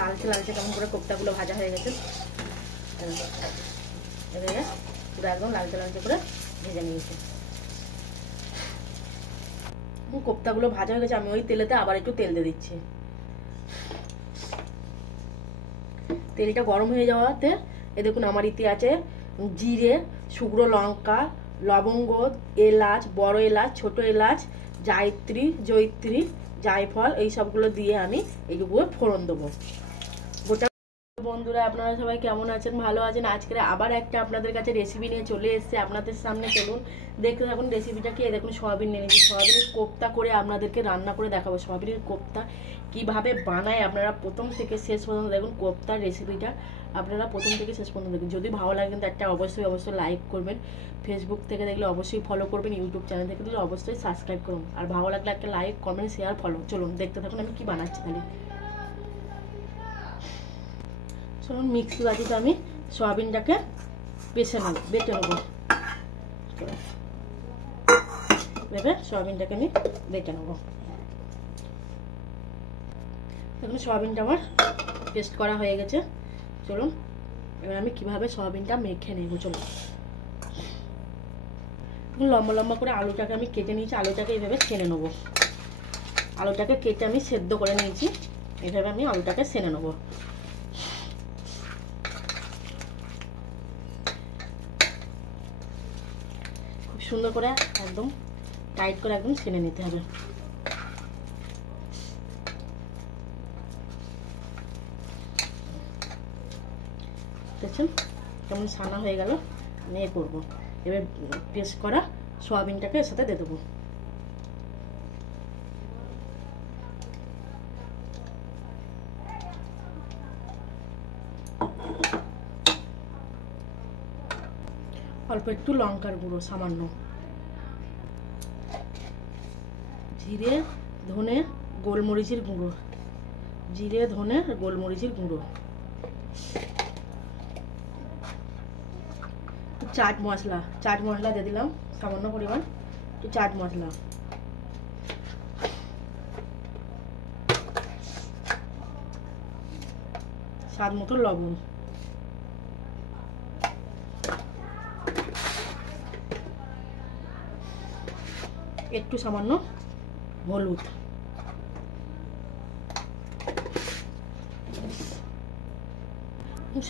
লালচে লালচে কেমন করে কোপ্তাগুলো ভাজা হয়ে গেছে। এবারে পুরো একদম লালচে লালচে করে ভেজে নিয়েছি। কোপ্তাগুলো ভাজা হয়ে গেছে, আমি ওই তেলেতে আবার একটু তেল দিয়ে দিচ্ছি। তেলটা গরম হয়ে যাওয়াতে এ দেখুন আমার ইতি আছে জিরে, শুকনো লঙ্কা, লবঙ্গ, এলাচ, বড় এলাচ, ছোট এলাচ, জায়ত্রী, জয়ত্রী, জায়ফল, এই সবগুলো দিয়ে আমি এইটুকু ফোড়ন দেবো। গোটা বন্ধুরা আপনারা সবাই কেমন আছেন? ভালো আছেন? আজকে আবার একটা আপনাদের কাছে রেসিপি নিয়ে চলে এসেছে আপনাদের সামনে। চলুন দেখতে থাকুন রেসিপিটা কি। দেখুন সয়াবিন নিয়ে নিয়েছি, সয়াবিনের কোপ্তা করে আপনাদেরকে রান্না করে দেখাবো। সয়াবিনের কোপ্তা কিভাবে বানায় আপনারা প্রথম থেকে শেষ পর্যন্ত দেখুন। কোপ্তার রেসিপিটা আপনারা প্রথম থেকে শেষ পর্যন্ত দেখুন। যদি ভালো লাগে কিন্তু একটা অবশ্যই লাইক করবেন। ফেসবুক থেকে দেখলে অবশ্যই ফলো করবেন, ইউটিউব চ্যানেল থেকে দেখলে অবশ্যই সাবস্ক্রাইব করুন। আর ভালো লাগলে একটা লাইক, কমেন্ট, শেয়ার, ফলো। চলুন দেখতে থাকুন আমি কি বানাচ্ছি। তাহলে চলুন মিক্সি বাটিতে আমি সয়াবিনটাকে বেটে নেবো। ভেবে সয়াবিনটাকে আমি বেটে নেবো। দেখুন সয়াবিনটা আমার পেস্ট করা হয়ে গেছে। চলুন এবার আমি কিভাবে সয়াবিনটা মেখে নেবো। চলুন লম্বা লম্বা করে আলুটাকে আমি কেটে নিয়েছি, আলুটাকে এইভাবে ছেনে নেবো। আলুটাকে কেটে আমি সেদ্ধ করে নিয়েছি, এইভাবে আমি আলুটাকে ছেনে নেবো। খুব সুন্দর করে একদম টাইট করে একদম ছেনে নিতে হবে। দেখছেন কেমন ছানা হয়ে গেল। আমি এ করবো, এবার পেস্ট করা সয়াবিনটাকে এর সাথে দিয়ে দেবো। অল্প একটু লঙ্কার গুঁড়ো সামান্য, জিরে, ধনে, গোলমরিচের গুঁড়ো, জিরে, ধনে, গোলমরিচের গুঁড়ো, চাট মশলা দিয়ে দিলাম সামান্য পরিমাণ, একটু চাট মশলা, স্বাদ মতো লবণ, একটু সামান্য হলুদ,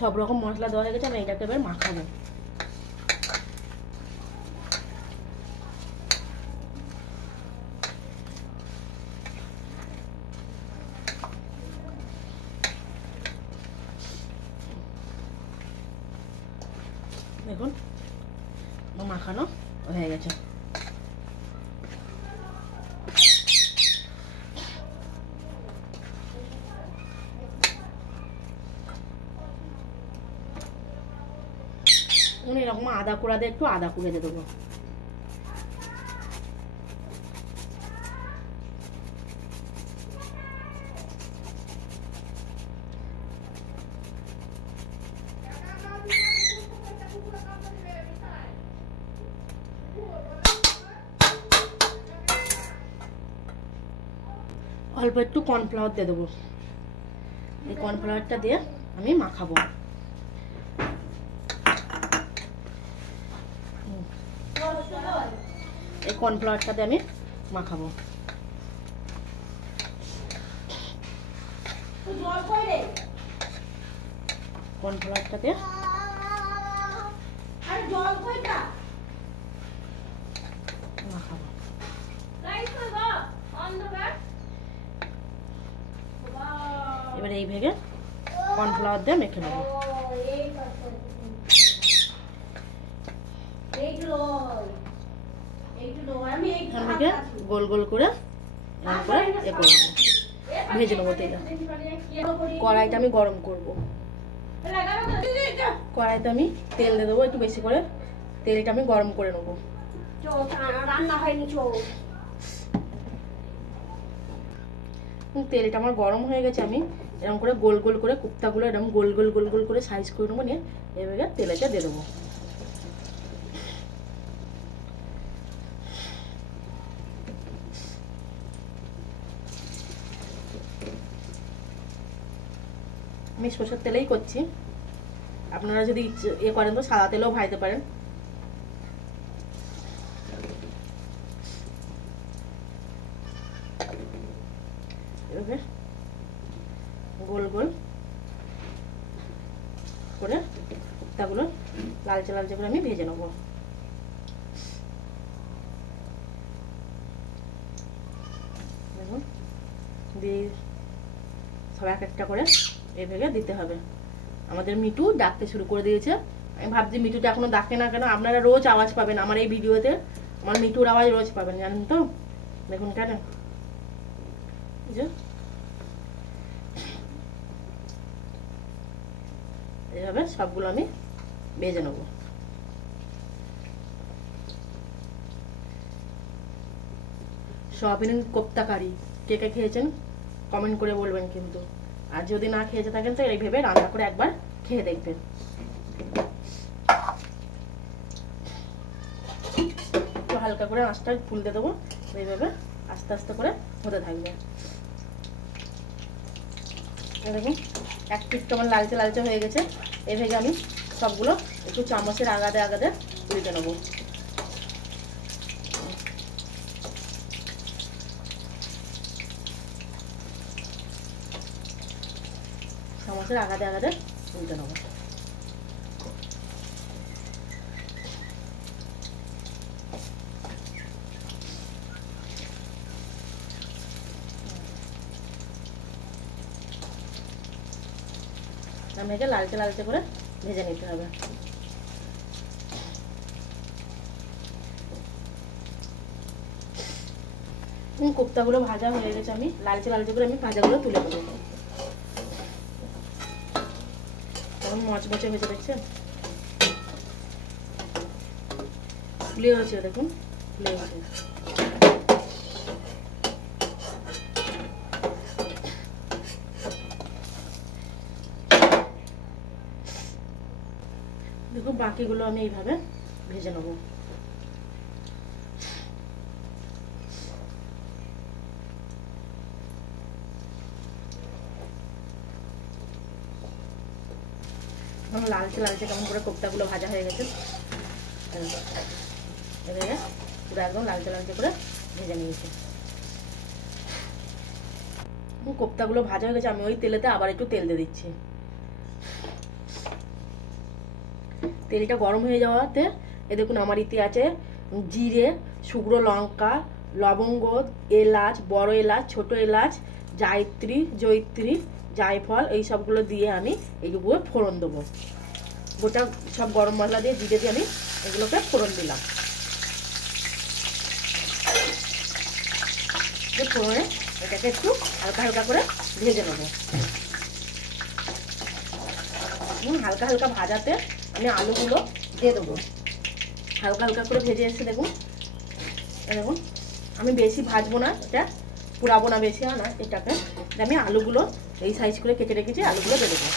সব রকম মশলা দেওয়া হয়ে গেছে। আমি এটাকে এবার মাখাবো। দেখুন মাখানো হয়ে গেছে। এরকম আদা কুড়া দিয়ে একটু আদা কুড়ে দিয়ে দেবো। অল্প একটু কর্নফ্লাওয়ার দিয়ে দেবো। এই কর্নফ্লাওয়ারটা দিয়ে আমি মাখাবো। এই কর্নফ্লাওয়ারটা দিয়ে আমি মাখাবো। কর্নফ্লাওয়ারটা দিয়ে মাখাবো। এবার এই ভেগে কর্নফ্লাওয়ার দিয়ে মেখে নেবো। গোল গোল করে ভেজে নেবো তেলে। কড়াইটা আমি গরম করবো। কড়াইতে আমি তেল দিয়ে দেবো একটু বেশি করে। তেলটা আমি গরম করে নেবো। তেলটা আমার গরম হয়ে গেছে। আমি এরকম করে গোল গোল করে কোপ্তাগুলো এরকম গোল গোল গোল গোল করে সাইজ করে নেবো। নিয়ে এভাবে তেলেটা দিয়ে দেবো। আমি সরষের তেলেই করছি, আপনারা যদি ইয়ে করেন তো সাদা তেলেও ভাজতে পারেন। এভাবে গোল গোল করে কোপ্তাগুলো লালচে লালচে করে আমি ভেজে নেবো। দেখুন দিয়ে সব এক একটা করে এভাবে দিতে হবে। আমাদের মিঠু ডাকতে শুরু করে দিয়েছে। আমি ভাবছি মিঠুটা এখনো ডাকে না কেন। আপনারা রোজ আওয়াজ পাবেন আমার এই ভিডিওতে, আমার মিঠুর আওয়াজ রোজ পাবেন, জানেন তো। দেখুন কেন এইভাবে সবগুলো আমি ভেজে নেব। সয়াবিন কোপ্তা কারি কে কে খেয়েছেন কমেন্ট করে বলবেন কিন্তু, আর যদি না খেয়েছে থাকেন তো এইভাবে রান্না করে একবার খেয়ে দেখবেন। তো হালকা করে আঁচটা তুলতে দেবো, এইভাবে আস্তে আস্তে করে হতে থাকবে। দেখুন এক পিঠ আমার লালচে লালচে হয়ে গেছে। এইভাবে আমি সবগুলো একটু চামচের আগাদে আগাদে উল্টে নেবো। চামচের আগাদে আগাদে উল্টে নেবো। আমাকে লালচে লালচে করে ভেজে নিতে হবে। কোপ্তাগুলো ভাজা হয়ে গেছে, আমি লালচে লালচে করে আমি ভাজাগুলো তুলে নেবো। এখন মচমচে ভেজে দেখছেন, ফুলে হয়েছে, দেখুন ফুলে হয়েছে। দেখুন বাকিগুলো আমি এইভাবে ভেজে নেবো। লালচে লালচে কেমন করে কোপ্তাগুলো ভাজা হয়ে গেছে, এবারে পুরো একদম লালচে লালচে করে ভেজে নিয়েছি। কোপ্তাগুলো ভাজা হয়ে গেছে, আমি ওই তেলেতে আবার একটু তেল দিয়ে দিচ্ছি। তেলটা গরম হয়ে যাওয়াতে এ দেখুন আমার ইতি আছে জিরে, শুকনো লঙ্কা, লবঙ্গ, এলাচ, বড় এলাচ, ছোট এলাচ, জায়ত্রী, জয়িত্রী, জায়ফল, এই সবগুলো দিয়ে আমি এইগুলো ফোড়ন দেবো। গোটা সব গরম মশলা দিয়ে জিরে দিয়ে আমি এগুলোকে ফোড়ন দিলাম। ফোড়নে এটাকে একটু হালকা হালকা করে ভেজে নেবো। হালকা হালকা ভাজাতে আমি আলুগুলো দিয়ে দেবো। হালকা হালকা করে ভেজে এসে দেখুন, দেখুন আমি বেশি ভাজবো না, এটা পুরাবো না বেশি না, এটাকে আমি আলুগুলো এই সাইজ করে কেটে রেখেছি, আলুগুলো দিয়ে দেবো।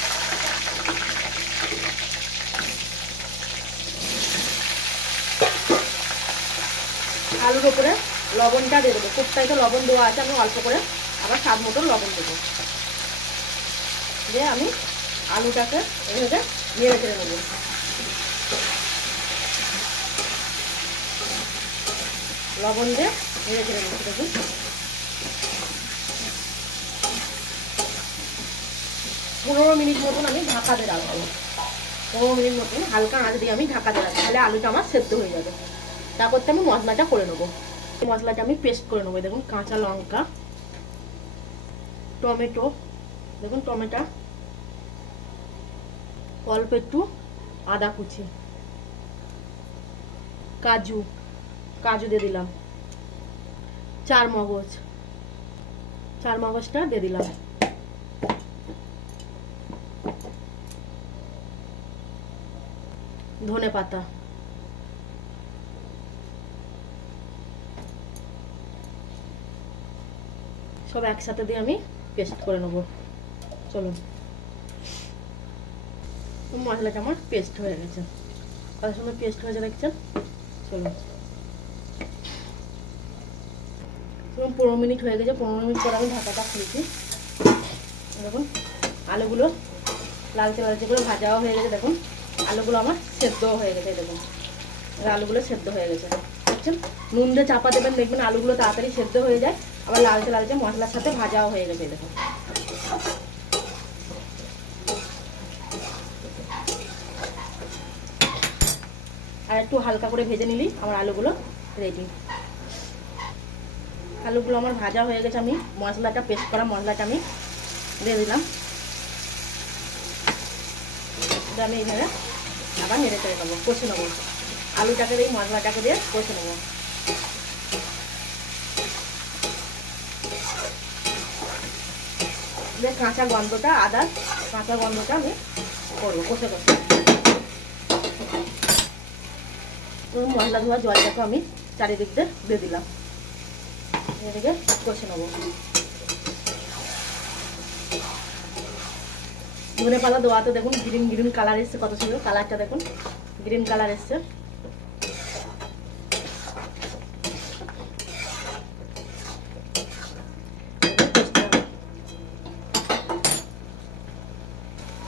আলুর উপরে লবণটা দিয়ে দেবো। কোপ্তায় তো লবণ দেওয়া আছে, আমি অল্প করে আবার স্বাদ মতন লবণ দেবো। দিয়ে আমি আলুটাকে এভাবে নেড়ে চেড়ে নেবো। লবণ দিয়ে নেড়ে চেড়ে নেবো। দেখুন 15 মিনিট মতন আমি ঢাকা দিয়ে রাখবো। 15 মিনিট মতন হালকা আঁচ দিয়ে আমি ঢাকা দিয়ে রাখবো, তাহলে আলুটা আমার সেদ্ধ হয়ে যাবে। তারপর আমি মশলাটা করে নেবো। মশলাটা আমি পেস্ট করে নেবো। দেখুন কাঁচা লঙ্কা, টমেটো, দেখুন টমেটো, অল্প একটু আদা কুচি, কাজু কাজু দিয়ে দিলাম, চার মগজটা দিয়ে দিলাম, ধনে পাতা, সব একসাথে দিয়ে আমি পেস্ট করে নেব। চলুন, মশলাটা আমার পেস্ট হয়ে গেছে। কত সময় পেস্ট হয়েছে দেখছেন। চলুন, 15 মিনিট হয়ে গেছে। 15 মিনিট পর আমি ঢাকাটা খুলেছি। দেখুন আলুগুলো লালচে লালচে করে ভাজাও হয়ে গেছে। দেখুন আলুগুলো আমার সেদ্ধও হয়ে গেছে। দেখুন আলুগুলো সেদ্ধ হয়ে গেছে দেখছেন। নুন দিয়ে চাপা দেবেন, দেখবেন আলুগুলো তাড়াতাড়ি সেদ্ধ হয়ে যায়। আবার লালচে লালচে মশলার সাথে ভাজাও হয়ে গেছে। দেখুন আর একটু হালকা করে ভেজে নিলি আমার আলুগুলো রেডি। আলুগুলো আমার ভাজা হয়ে গেছে। আমি মশলাটা, পেস্ট করা মশলাটা আমি দিয়ে দিলাম। এটা আমি এইভাবে আবার নেড়ে চেড়ে নেবো, কষে নেবো। আলুটাকে দিয়ে মশলাটাকে দিয়ে কষে নেবো। কাঁচা গন্ধটা, আদার কাঁচা গন্ধটা আমি করবো কষে কষে। মশলা ধোয়া জলটাকে আমি চারিদিক দিয়ে দিলাম। এদিকে কষে নেবো। ধনে পাতা দেওয়াতে দেখুন গ্রিন গ্রিন কালার এসছে, কত সুন্দর কালারটা দেখুন, গ্রিন কালার এসছে।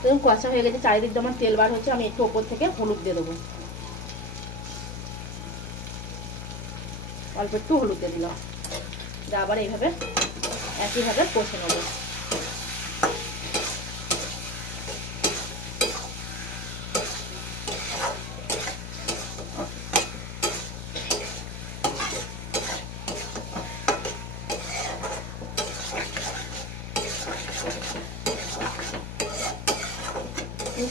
দেখুন কষা হয়ে গেছে, চারিদিক দিয়ে আমার তেল বার হচ্ছে। আমি একটু ওপর থেকে হলুদ দিয়ে দেবো, অল্প একটু হলুদ দিয়ে দিলাম। আবার এইভাবে একইভাবে কষে নেবো।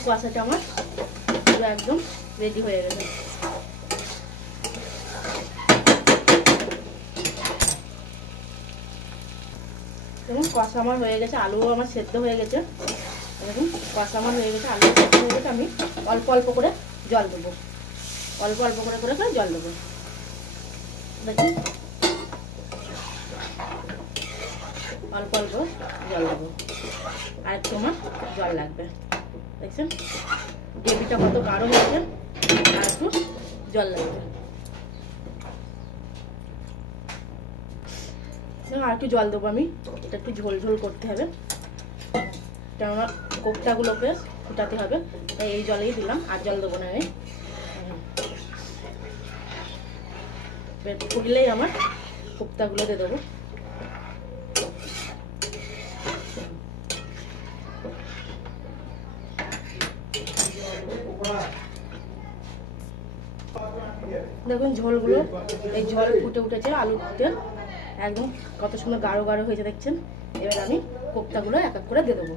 কষাটা আমার পুরো একদম রেডি হয়ে গেছে। দেখুন কষা আমার হয়ে গেছে, আলুও আমার সেদ্ধ হয়ে গেছে। দেখুন কষা আমার হয়ে গেছে, আলু সেদ্ধ হয়ে গেছে। আমি অল্প অল্প করে জল দেবো, অল্প অল্প করে করে জল দেবো। দেখুন অল্প অল্প জল দেবো, আর একটু আমার জল লাগবে। দেখছেন গ্রেভিটা কত গাঢ় হয়েছে, আর একটু জল লাগবে। আর একটু জল দেবো আমি, এটা একটু ঝোল ঝোল করতে হবে, কেননা কোপ্তাগুলোকে ফুটাতে হবে, তাই এই জলেই দিলাম, আর জল দেবো না আমি। ফুটলেই আমার কোপ্তাগুলো দিয়ে দেবো। দেখুন ঝোলগুলো, এই জল ফুটে উঠেছে আলুতে একদম কত সুন্দর গাঢ় গাঢ় হয়েছে দেখছেন। এবার আমি কোপ্তাগুলো এক এক করে দিয়ে দেবো।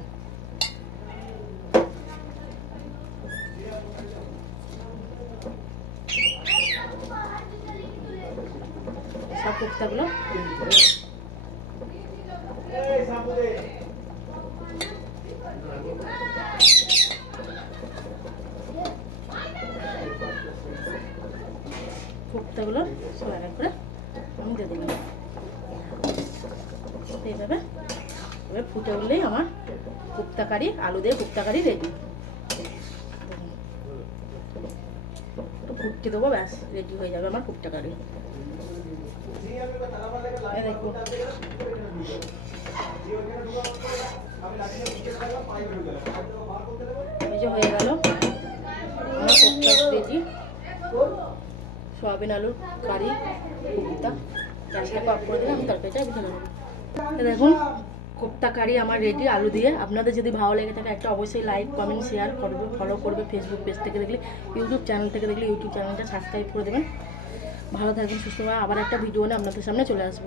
সব কোপ্তাগুলো কোপ্তাগুলো সব এক এক করে আমি দিয়ে দিলাম। এইভাবে এবার ফুটে উঠলেই আমার কোপ্তা কারি, আলু দিয়ে কোপ্তা কারি রেডি। একটু ফুটতে দেবো, ব্যাস রেডি হয়ে যাবে আমার কোপ্তা কারি। দেখুন এই যে হয়ে গেল আমার কোপ্তা রেডি। সয়াবিন আলুর কারি কোপ্তা, গ্যাসটাকে অফ করে দিলে আমি তরকারিটা ভেজে নেব। দেখুন কোপ্তা কারি আমার রেডি আলু দিয়ে। আপনাদের যদি ভালো লেগে থাকে একটা অবশ্যই লাইক কমেন্ট শেয়ার করবে, ফলো করবে। ফেসবুক পেজ থেকে দেখলে, ইউটিউব চ্যানেল থেকে দেখলে ইউটিউব চ্যানেলটা সাবস্ক্রাইব করে দেবেন। ভালো থাকবেন, সুস্থ হবে। আবার একটা ভিডিও নিয়ে আপনাদের সামনে চলে আসবো।